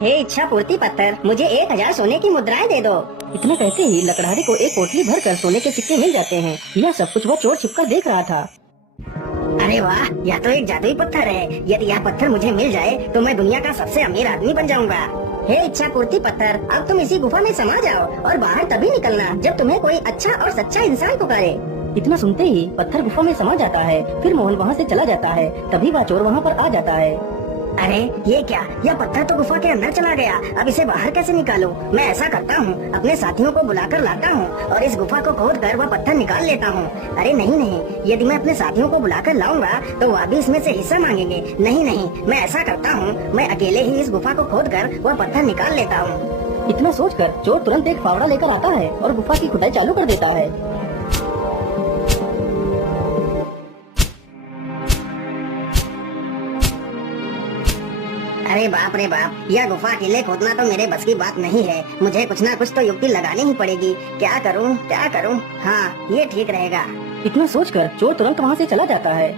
हे इच्छा पूर्ति पत्थर, मुझे 1000 सोने की मुद्राएं दे दो। इतना कहते ही लकड़हारे को एक पोटली भर कर सोने के सिक्के मिल जाते हैं। यह सब कुछ वो चोर छिपकर देख रहा था। अरे वाह, यह तो एक जादुई पत्थर है। यदि यह पत्थर मुझे मिल जाए तो मैं दुनिया का सबसे अमीर आदमी बन जाऊंगा। हे इच्छा पूर्ति पत्थर, अब तुम इसी गुफा में समा जाओ और बाहर तभी निकलना जब तुम्हें कोई अच्छा और सच्चा इंसान पुकारे। इतना सुनते ही पत्थर गुफा में समा जाता है। फिर मोहन वहाँ से चला जाता है। तभी वह चोर वहाँ पर आ जाता है। अरे ये क्या, यह पत्थर तो गुफा के अंदर चला गया। अब इसे बाहर कैसे निकालूं? मैं ऐसा करता हूँ, अपने साथियों को बुलाकर लाता हूँ और इस गुफा को खोद कर वह पत्थर निकाल लेता हूँ। अरे नहीं नहीं, यदि मैं अपने साथियों को बुलाकर लाऊंगा तो वह भी इसमें से हिस्सा मांगेंगे। नहीं नहीं, मैं ऐसा करता हूँ, मैं अकेले ही इस गुफा को खोद कर वह पत्थर निकाल लेता हूँ। इतना सोचकर चोर तुरंत एक फावड़ा लेकर आता है और गुफा की खुदाई चालू कर देता है। अरे बाप रे बाप, यह गुफा अकेले खोदना तो मेरे बस की बात नहीं है। मुझे कुछ ना कुछ तो युक्ति लगानी ही पड़ेगी। क्या करूं क्या करूं? हाँ, ये ठीक रहेगा। इतना सोचकर चोर तुरंत वहाँ से चला जाता है।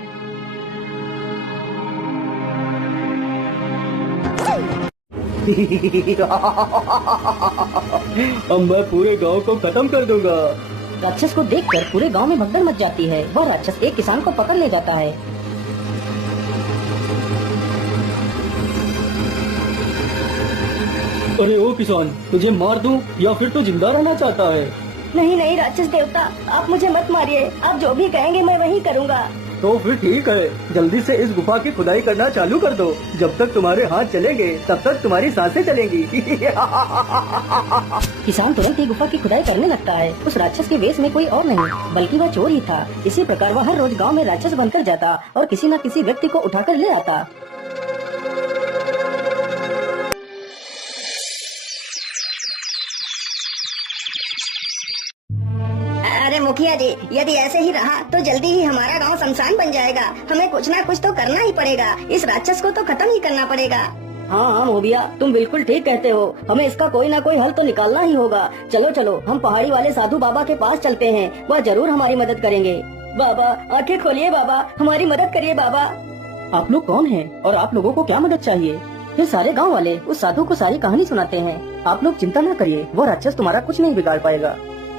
अब मैं पूरे गांव को खत्म कर दूंगा। राक्षस को देखकर पूरे गांव में भगदड़ मच जाती है। वह राक्षस एक किसान को पकड़ ले जाता है। अरे ओ किसान, तुझे मार दूं या फिर तू जिंदा रहना चाहता है? नहीं नहीं राक्षस देवता, आप मुझे मत मारिए। आप जो भी कहेंगे मैं वही करूँगा। तो फिर ठीक है, जल्दी से इस गुफा की खुदाई करना चालू कर दो। जब तक तुम्हारे हाथ चलेंगे तब तक तुम्हारी सांसें चलेंगी। किसान तुरंत ही गुफा की खुदाई करने लगता है। उस राक्षस के वेश में कोई और नहीं बल्कि वह चोर ही था। इसी प्रकार वह हर रोज गांव में राक्षस बनकर जाता और किसी न किसी व्यक्ति को उठाकर ले आता। अरे मुखिया जी, यदि ऐसे ही रहा तो जल्दी ही हमारा गांव शमशान बन जाएगा। हमें कुछ ना कुछ तो करना ही पड़ेगा। इस राक्षस को तो खत्म ही करना पड़ेगा। हाँ हाँ मोबिया, तुम बिल्कुल ठीक कहते हो। हमें इसका कोई ना कोई हल तो निकालना ही होगा। चलो चलो, हम पहाड़ी वाले साधु बाबा के पास चलते हैं। वह जरूर हमारी मदद करेंगे। बाबा, आंखें खोलिए बाबा, हमारी मदद करिए बाबा। आप लोग कौन हैं और आप लोगों को क्या मदद चाहिए? फिर सारे गांव वाले उस साधु को सारी कहानी सुनाते हैं। आप लोग चिंता न करिए, वो राक्षस तुम्हारा कुछ नहीं बिगाड़ पाएगा।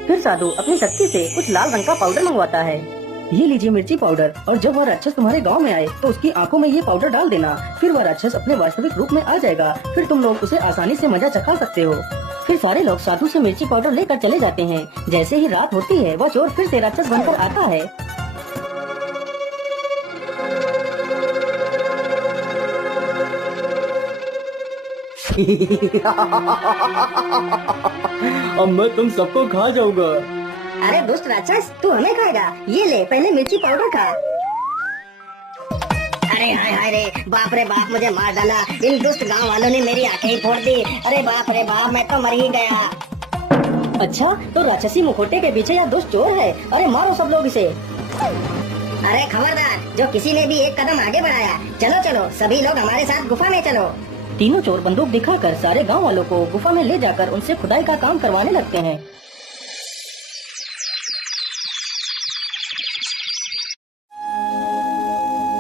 फिर साधु अपनी शक्ति से कुछ लाल रंग का पाउडर मंगवाता है। ये लीजिए मिर्ची पाउडर, और जब वह राक्षस तुम्हारे गांव में आए तो उसकी आंखों में ये पाउडर डाल देना। फिर वह राक्षस अपने वास्तविक रूप में आ जाएगा। फिर तुम लोग उसे आसानी से मजा चखा सकते हो। फिर सारे लोग साधु से मिर्ची पाउडर लेकर चले जाते हैं। जैसे ही रात होती है वह चोर फिर से राक्षस बनकर आता है। अब मैं तुम सबको खा जाऊंगा। अरे दुष्ट राक्षस, तू हमें खाएगा? ये ले, पहले मिर्ची पाउडर खा। अरे हाय हाय रे, बाप रे बाप, मुझे मार डाला। इन दुष्ट गांव वालों ने मेरी आंखें ही फोड़ दी। अरे बाप रे बाप, मैं तो मर ही गया। अच्छा, तो राक्षसी मुखोटे के पीछे यह दुष्ट चोर है। अरे मारो सब लोग इसे। अरे खबरदार, जो किसी ने भी एक कदम आगे बढ़ाया। चलो चलो, सभी लोग हमारे साथ गुफा में चलो। तीनों चोर बंदूक दिखाकर सारे गांव वालों को गुफा में ले जाकर उनसे खुदाई का काम करवाने लगते हैं।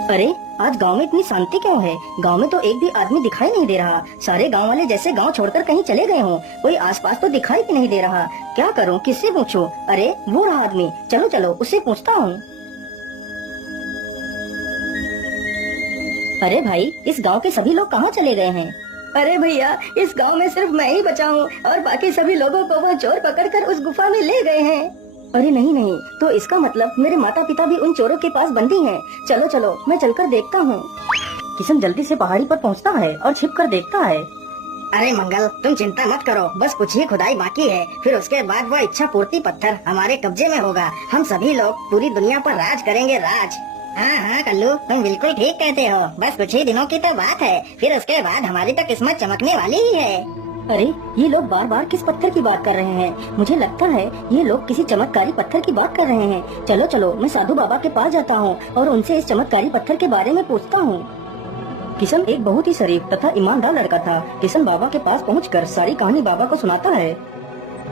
अरे आज गांव में इतनी शांति क्यों है? गांव में तो एक भी आदमी दिखाई नहीं दे रहा। सारे गांव वाले जैसे गांव छोड़कर कहीं चले गए हों। कोई आसपास तो दिखाई भी नहीं दे रहा। क्या करूं, किससे पूछूं? अरे वो रहा आदमी, चलो चलो उससे पूछता हूँ। अरे भाई, इस गांव के सभी लोग कहाँ चले गए हैं? अरे भैया, इस गांव में सिर्फ मैं ही बचा हूँ और बाकी सभी लोगों को वो चोर पकड़कर उस गुफा में ले गए हैं। अरे नहीं नहीं, तो इसका मतलब मेरे माता पिता भी उन चोरों के पास बंदी हैं। चलो चलो, मैं चलकर देखता हूँ। किशन जल्दी से पहाड़ी पर पहुँचता है और छिप कर देखता है। अरे मंगल, तुम चिंता मत करो, बस कुछ ही खुदाई बाकी है। फिर उसके बाद वह इच्छा पूर्ति पत्थर हमारे कब्जे में होगा। हम सभी लोग पूरी दुनिया पर राज करेंगे, राज। हाँ हाँ कल्लू, तुम बिल्कुल ठीक कहते हो। बस कुछ ही दिनों की तो बात है, फिर उसके बाद हमारी तो किस्मत चमकने वाली ही है। अरे ये लोग बार बार किस पत्थर की बात कर रहे हैं? मुझे लगता है ये लोग किसी चमत्कारी पत्थर की बात कर रहे हैं। चलो चलो, मैं साधु बाबा के पास जाता हूँ और उनसे इस चमत्कारी पत्थर के बारे में पूछता हूँ। किशन एक बहुत ही शरीफ तथा ईमानदार लड़का था। किशन बाबा के पास पहुँचकर सारी कहानी बाबा को सुनाता है।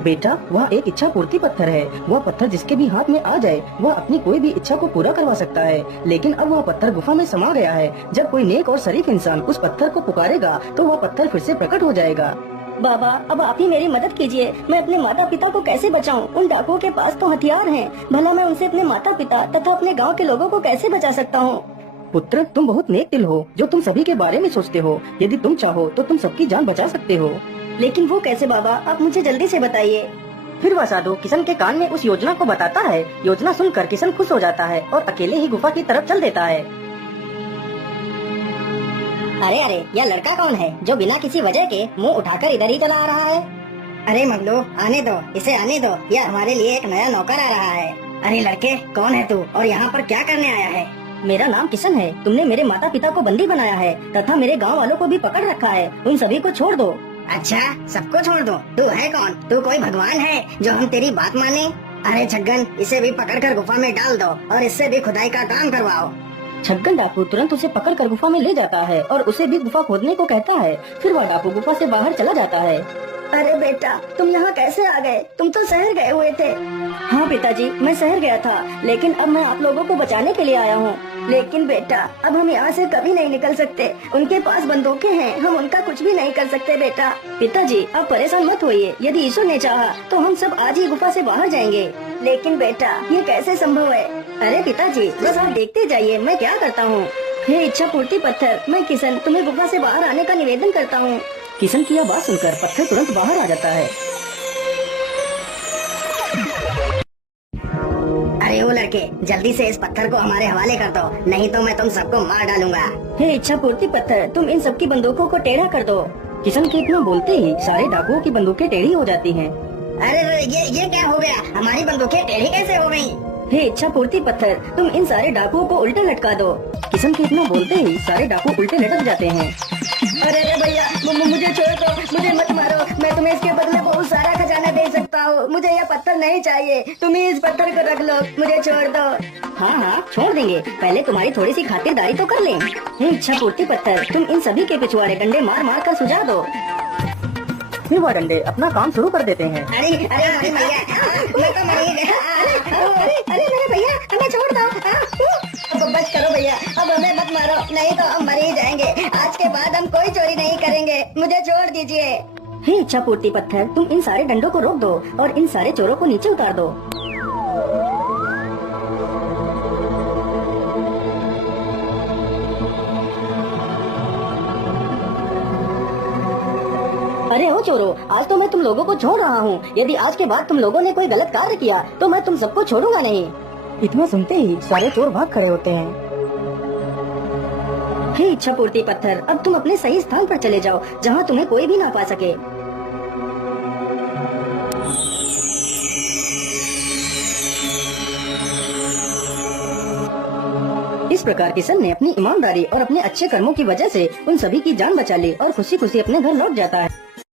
बेटा, वह एक इच्छा पूर्ति पत्थर है। वह पत्थर जिसके भी हाथ में आ जाए वह अपनी कोई भी इच्छा को पूरा करवा सकता है। लेकिन अब वह पत्थर गुफा में समा गया है। जब कोई नेक और शरीफ इंसान उस पत्थर को पुकारेगा तो वह पत्थर फिर से प्रकट हो जाएगा। बाबा, अब आप ही मेरी मदद कीजिए। मैं अपने माता पिता को कैसे बचाऊं? उन डाकुओं के पास तो हथियार हैं। भला मैं उनसे अपने माता पिता तथा अपने गांव के लोगों को कैसे बचा सकता हूं? पुत्र, तुम बहुत नेक दिल हो जो तुम सभी के बारे में सोचते हो। यदि तुम चाहो तो तुम सबकी जान बचा सकते हो। लेकिन वो कैसे बाबा? आप मुझे जल्दी से बताइए। फिर वह साधु किशन के कान में उस योजना को बताता है। योजना सुनकर किशन खुश हो जाता है और अकेले ही गुफा की तरफ चल देता है। अरे अरे, यह लड़का कौन है जो बिना किसी वजह के मुंह उठाकर इधर ही चला आ रहा है? अरे मगलू, आने दो, इसे आने दो। यह हमारे लिए एक नया नौकर आ रहा है। अरे लड़के, कौन है तू और यहाँ पर क्या करने आया है? मेरा नाम किशन है। तुमने मेरे माता पिता को बंदी बनाया है तथा मेरे गांव वालों को भी पकड़ रखा है। उन सभी को छोड़ दो। अच्छा, सबको छोड़ दो? तू है कौन? तू कोई भगवान है जो हम तेरी बात माने? अरे छगन, इसे भी पकड़कर गुफा में डाल दो और इससे भी खुदाई का काम करवाओ। छगन डाकू तुरंत उसे पकड़कर गुफा में ले जाता है और उसे भी गुफा खोदने को कहता है। फिर वह डाकू गुफा से बाहर चला जाता है। अरे बेटा, तुम यहाँ कैसे आ गए? तुम तो शहर गए हुए थे। हाँ पिताजी, मैं शहर गया था, लेकिन अब मैं आप लोगों को बचाने के लिए आया हूँ। लेकिन बेटा, अब हम यहाँ से कभी नहीं निकल सकते। उनके पास बंदूकें हैं, हम उनका कुछ भी नहीं कर सकते बेटा। पिताजी, आप परेशान मत होइए। यदि ईश्वर ने चाहा तो हम सब आज ही गुफा से बाहर जाएंगे। लेकिन बेटा, ये कैसे संभव है? अरे पिताजी, बस आप देखते जाइए मैं क्या करता हूँ। हे इच्छा पूर्ति पत्थर, मैं किशन तुम्हें गुफा से बाहर आने का निवेदन करता हूँ। किशन की यह बात सुनकर पत्थर तुरंत बाहर आ जाता है। अरे वो लड़के, जल्दी से इस पत्थर को हमारे हवाले कर दो, नहीं तो मैं तुम सबको मार डालूंगा। हे इच्छा पूर्ति पत्थर, तुम इन सबकी बंदूकों को टेढ़ा कर दो। किशन के इतना बोलते ही सारे डाकुओं की बंदूकें टेढ़ी हो जाती हैं। अरे ये क्या हो गया? हमारी बंदूकें टेढ़ी कैसे हो गयी? हे इच्छा पूर्ति पत्थर, तुम इन सारे डाकुओं को उल्टे लटका दो। किशन के इतना बोलते ही सारे डाकू उल्टे लटक जाते हैं। अरे भैया, मुझे छोड़ दो, मुझे मत मारो। मैं तुम्हें इसके बदले बहुत सारा खजाना दे सकता हूँ। मुझे यह पत्थर नहीं चाहिए, तुम ही इस पत्थर को रख लो, मुझे छोड़ दो। हाँ हाँ, छोड़ देंगे, पहले तुम्हारी थोड़ी सी खातिरदारी तो कर लें। हे इच्छा पूर्ति पत्थर, तुम इन सभी के पिछवाड़े डंडे मार मार कर सुझा दो। फिर वह डंडे अपना काम शुरू कर देते हैं। अरे अरे भैया, मैं तो मर ही गया। अरे मेरे भैया, हमें छोड़ दो। बस करो भैया, अब हमें मत मारो, नहीं तो हम मर ही जाएंगे। आज के बाद हम कोई चोरी नहीं करेंगे, मुझे छोड़ दीजिए। हे इच्छा पूर्ति पत्थर, तुम इन सारे डंडों को रोक दो और इन सारे चोरों को नीचे उतार दो। अरे ओ चोरों, आज तो मैं तुम लोगों को छोड़ रहा हूँ। यदि आज के बाद तुम लोगों ने कोई गलत कार्य किया तो मैं तुम सबको छोड़ूंगा नहीं। इतना सुनते ही सारे चोर भाग खड़े होते हैं। हे इच्छा पूर्ति पत्थर, अब तुम अपने सही स्थान पर चले जाओ जहाँ तुम्हें कोई भी ना पा सके। इस प्रकार किशन ने अपनी ईमानदारी और अपने अच्छे कर्मों की वजह से उन सभी की जान बचा ली और खुशी खुशी अपने घर लौट जाता है।